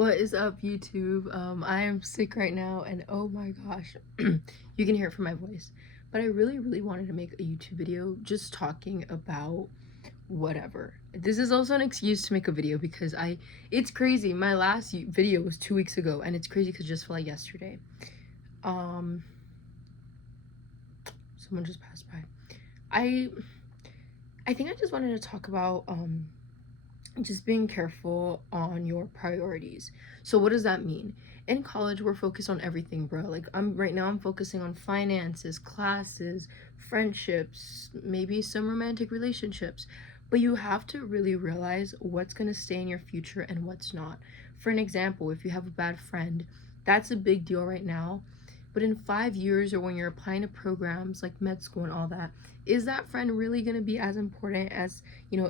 What is up, YouTube? I am sick right now, and oh my gosh, you can hear it from my voice. But I really wanted to make a YouTube video just talking about whatever. This is also an excuse to make a video because it's crazy. My last video was 2 weeks ago, and it's crazy because it just felt like yesterday. Someone just passed by. I think I just wanted to talk about just being careful on your priorities. So what does that mean? In college, we're focused on everything, bro. Like I'm focusing on finances, classes, friendships, maybe some romantic relationships. But you have to really realize what's going to stay in your future and what's not. For an example, if you have a bad friend, that's a big deal right now. But in 5 years, or when you're applying to programs like med school and all that, is that friend really going to be as important as,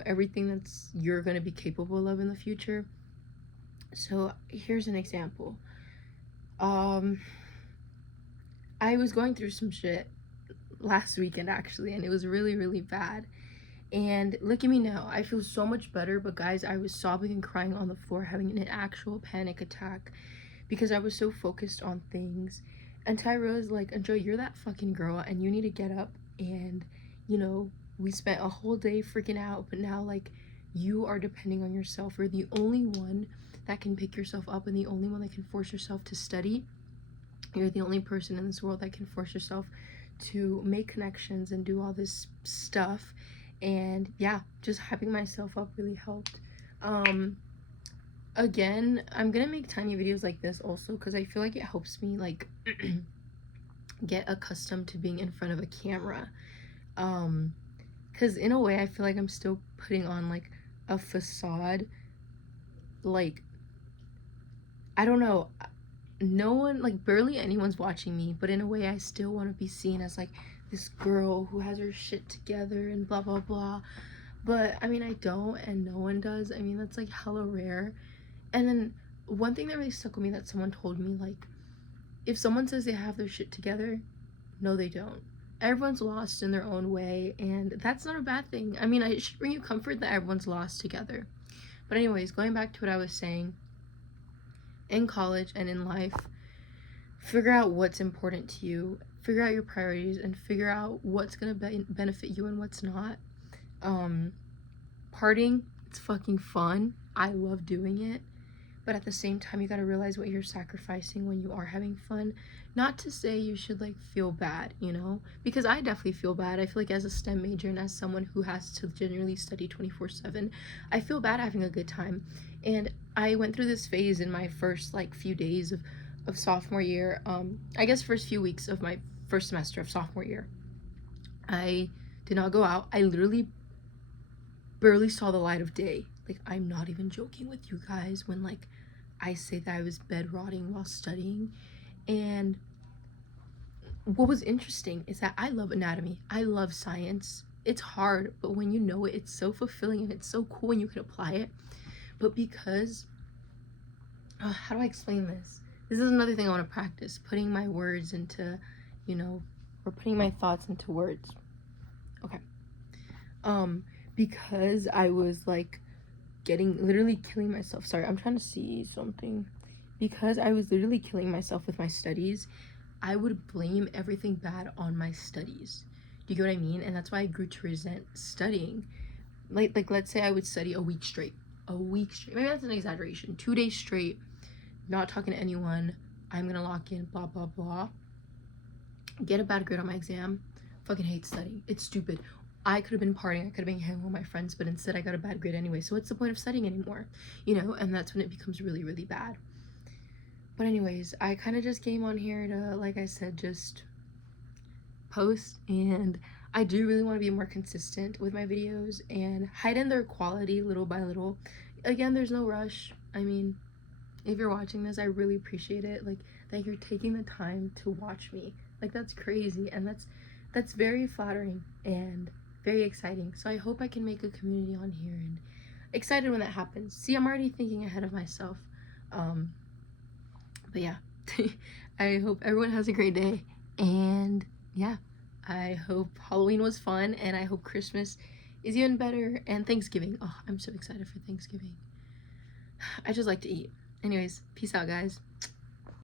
everything that's you're going to be capable of in the future? So here's an example. I was going through some shit last weekend, actually, and it was really bad. And look at me now. I feel so much better, but guys, I was sobbing and crying on the floor, having an actual panic attack because I was so focused on things. And Tyra was like, Enjoy, you're that fucking girl and you need to get up. And, we spent a whole day freaking out, but now, like, you are depending on yourself. You're the only one that can pick yourself up and the only one that can force yourself to study. You're the only person in this world that can force yourself to make connections and do all this stuff. And yeah, just hyping myself up really helped. Again, I'm gonna make tiny videos like this also because I feel like it helps me, like, get accustomed to being in front of a camera. Because in a way I feel like I'm still putting on like a facade. Like, I don't know, no one, like, barely anyone's watching me, but in a way I still want to be seen as like this girl who has her shit together and blah blah blah. But I mean, I don't, and no one does. I mean, that's like hella rare. And then one thing that really stuck with me that someone told me, like, if someone says they have their shit together, no, they don't. Everyone's lost in their own way, and that's not a bad thing. I mean, it should bring you comfort that everyone's lost together. But anyways, going back to what I was saying, in college and in life, figure out what's important to you, figure out your priorities, and figure out what's gonna benefit you and what's not. Partying, it's fucking fun. I love doing it. But at the same time, you gotta realize what you're sacrificing when you are having fun. Not to say you should, like, feel bad, because I definitely feel bad. I feel like as a STEM major and as someone who has to generally study 24/7, I feel bad having a good time. And I went through this phase in my first, like, few days of sophomore year. I guess first few weeks of my first semester of sophomore year. I did not go out. I literally barely saw the light of day. Like, I'm not even joking with you guys when, like, I say that I was bed rotting while studying. And what was interesting is that I love anatomy. I love science. It's hard, but when you know it, it's so fulfilling and it's so cool when you can apply it. But because, how do I explain this? This is another thing I want to practice, putting my words into, or putting my thoughts into words. Okay. Because I was, like, literally killing myself. Sorry, I'm trying to see something. Because I was literally killing myself with my studies, I would blame everything bad on my studies. Do you get what I mean? And that's why I grew to resent studying. Like let's say I would study a week straight. A week straight. Maybe that's an exaggeration. 2 days straight, not talking to anyone. I'm gonna lock in, blah, blah, blah. Get a bad grade on my exam. Fucking hate studying. It's stupid. I could have been partying, I could have been hanging with my friends, but instead I got a bad grade anyway. So what's the point of studying anymore? And that's when it becomes really bad. But anyways, I kind of just came on here to, like I said, just post, and I do really want to be more consistent with my videos and heighten their quality little by little. Again, there's no rush. I mean, if you're watching this, I really appreciate it. Like, that you're taking the time to watch me. Like, that's crazy, and that's very flattering and very exciting. So I hope I can make a community on here, and excited when that happens. See, I'm already thinking ahead of myself. But yeah, I hope everyone has a great day, and yeah, I hope Halloween was fun, and I hope Christmas is even better, and Thanksgiving. Oh, I'm so excited for Thanksgiving. I just like to eat. Anyways, peace out, guys.